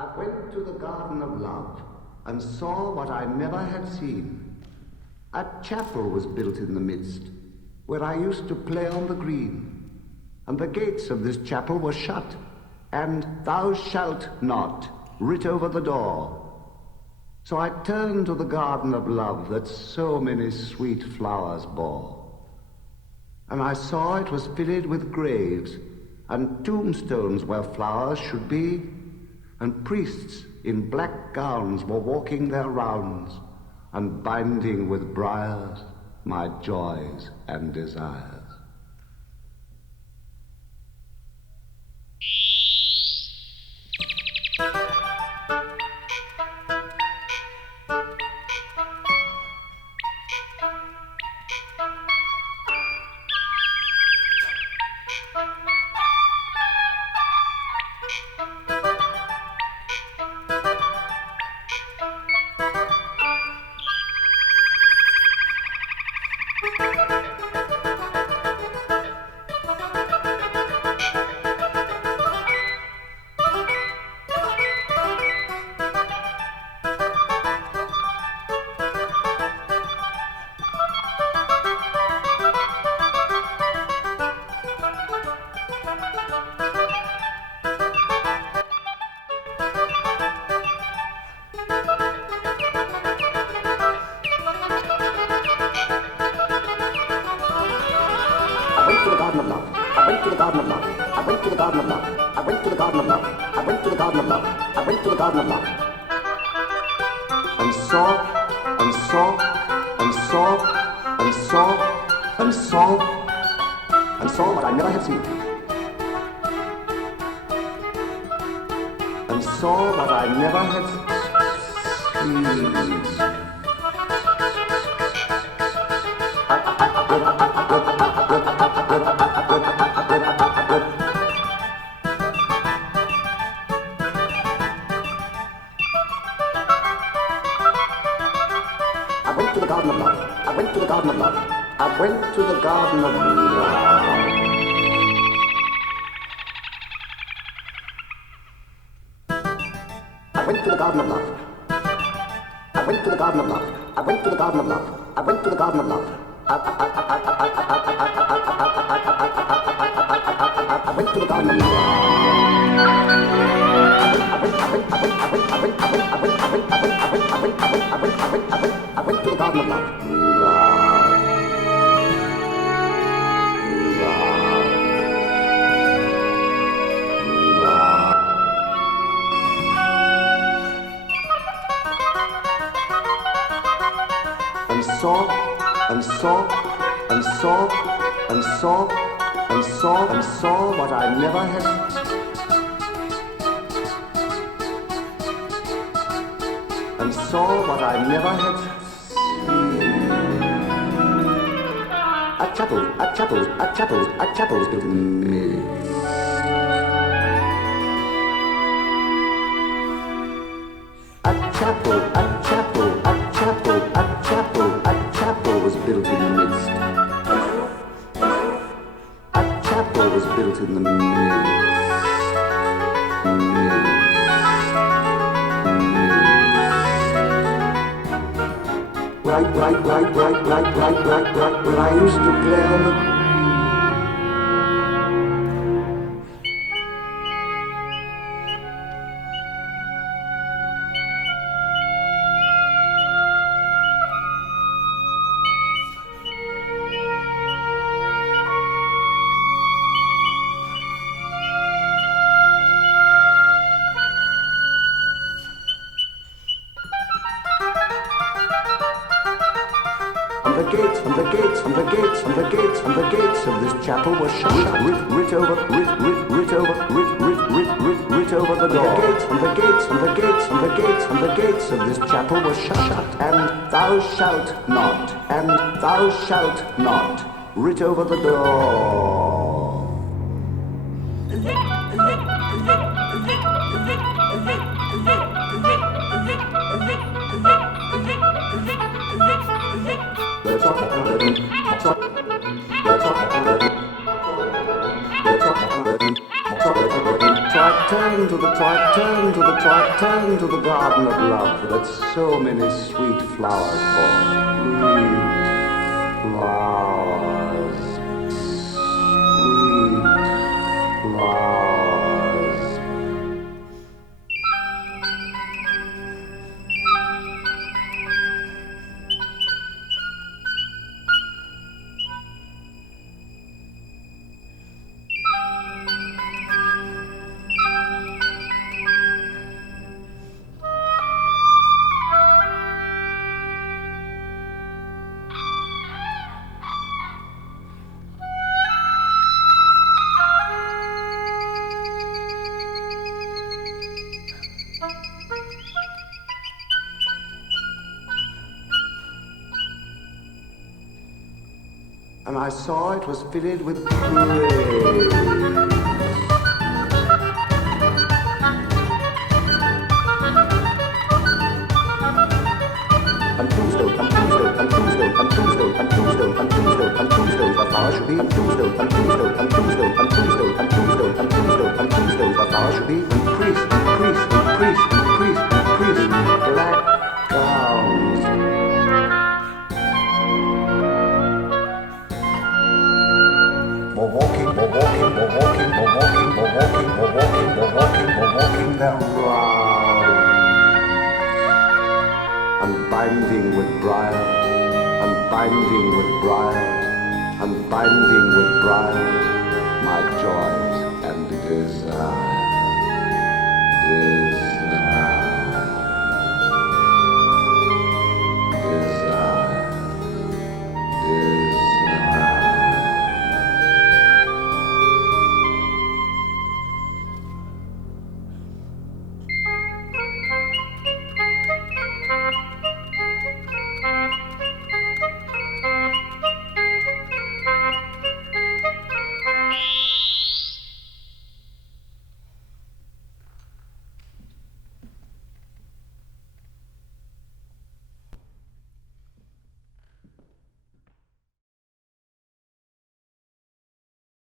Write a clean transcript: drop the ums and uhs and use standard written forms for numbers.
I went to the Garden of Love and saw what I never had seen. A chapel was built in the midst, where I used to play on the green. And the gates of this chapel were shut, and "Thou shalt not" writ over the door. So I turned to the Garden of Love that so many sweet flowers bore. And I saw it was filled with graves, and tombstones where flowers should be, and priests in black gowns were walking their rounds, and binding with briars my joys and desires. And saw what I never had seen. And saw what I never had seen. I went to the Garden of Love. I went to the Garden of Love. I went to the Garden of Love. I went to the Garden of Love. I went to the Garden of Love. I went to the Garden of Love. I went to the Garden of Love. I went to the Garden of Love. I went to the Garden of Love. And saw what I never had. And saw what I never had seen. A chapel was built in the midst. A chapel was built in the midst. A chapel was built in the midst. Right, when I used to play on the the gates of this chapel were shut. Writ over the door. The gates of this chapel were shut. And thou shalt not, writ over the door. So I turned turn to the trike, turn to the trike, turn to the garden of love that so many sweet flowers bore. Sweet flowers, sweet flowers. And I saw it was fitted with praise. And tombstone, and tombstone, and tombstone, and tombstone, and tombstone, and tombstone, and tombstone, what flowers should be, and tombstone, and tombstone, and tombstone, and tombstone, and tombstone, and tombstone, and tombstone, what flowers should be, and priest, and priest, and priest, and priest, and priest, black gowns. We're walking, we're walking, we're walking, we're walking, we're walking, we're walking, we're walking, we're walking them round. And binding with briar, and binding with briar, and binding with briar, my joys and desires.